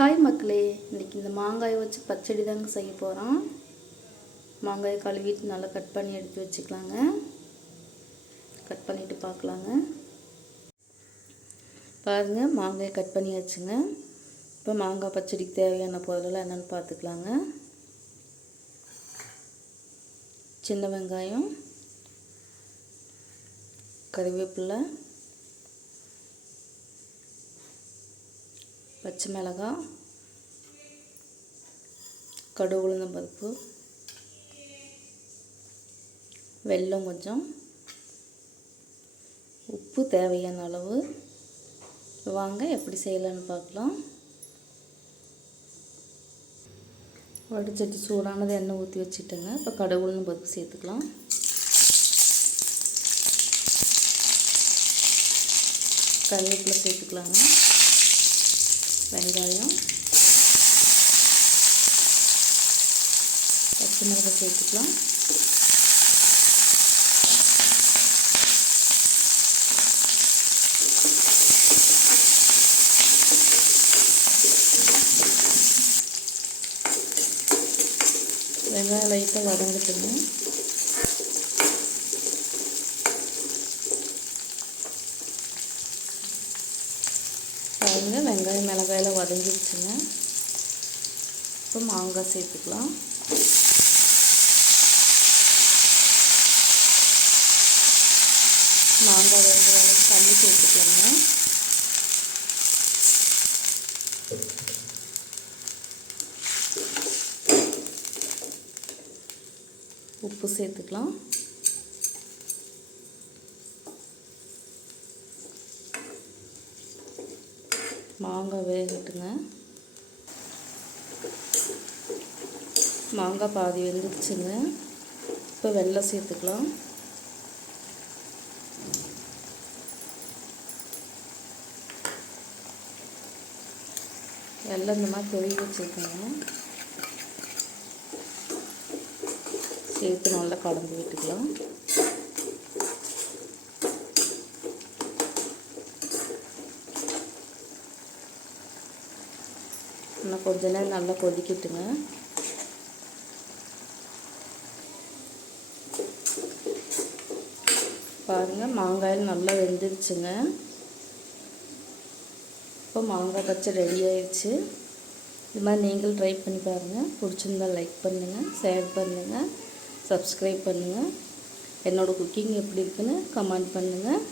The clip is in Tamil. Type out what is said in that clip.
ஹாய் மக்களே, இன்றைக்கி இந்த மாங்காயை வச்சு பச்சடி தாங்க செய்ய போகிறோம். மாங்காயை கழுவிட்டு நல்லா கட் பண்ணி எடுத்து வச்சுக்கலாங்க. கட் பண்ணிவிட்டு பார்க்கலாங்க. பாருங்கள், மாங்காயை கட் பண்ணியாச்சுங்க. இப்போ மாங்காய் பச்சடிக்கு தேவையான பொருளெல்லாம் என்னென்னு பார்த்துக்கலாங்க. சின்ன வெங்காயம், கறிவேப்பிலை, பச்சை மிளகாய், கடுகு உளுந்தம் பருப்பு, வெல்லம் கொஞ்சம், உப்பு தேவையான அளவு. வாங்க எப்படி செய்யலான்னு பார்க்கலாம். வடிச்சட்டி சூடானது எண்ணெய் ஊற்றி வச்சுட்டேங்க. இப்போ கடுகு உளுந்தம் பருப்பு சேர்த்துக்கலாம். கறிவேப்பிலை சேர்த்துக்கலாங்க. வெங்காயம், பச்சை மிளகாய் சேர்த்துக்கலாம். வெங்காயம் லைட்டாக வதங்கிட்டுங்க. பாருங்க, வெங்காயம் மிளகாயெல்லாம் வதங்கிடுச்சுங்க. இப்போ மாங்காய் சேர்த்துக்கலாம். மாங்காய் வேக அளவுக்கு தண்ணி சேர்த்துக்கலாங்க. உப்பு சேர்த்துக்கலாம். மாங்காய் வேகட்டுங்க. மாங்காய் பாதி வெந்துடுச்சுங்க. இப்போ வெல்லம் சேர்த்துக்கலாம். வெல்லம் இந்த மாதிரி தொழில் வச்சுருக்கேங்க. சேர்த்து நல்லா கலந்து விட்டுக்கலாம். இன்னும் கொஞ்ச நேரம் நல்லா கொதிக்கட்டுங்க. பாருங்கள், மாங்காயில் நல்லா வெந்துருச்சுங்க. இப்போ மாங்காய் பச்சை ரெடி ஆயிடுச்சு. இது மாதிரி நீங்களும் ட்ரை பண்ணி பாருங்கள். பிடிச்சிருந்தால் லைக் பண்ணுங்கள், ஷேர் பண்ணுங்கள், சப்ஸ்கிரைப் பண்ணுங்கள். என்னோடய குக்கிங் எப்படி இருக்குன்னு கமெண்ட் பண்ணுங்கள்.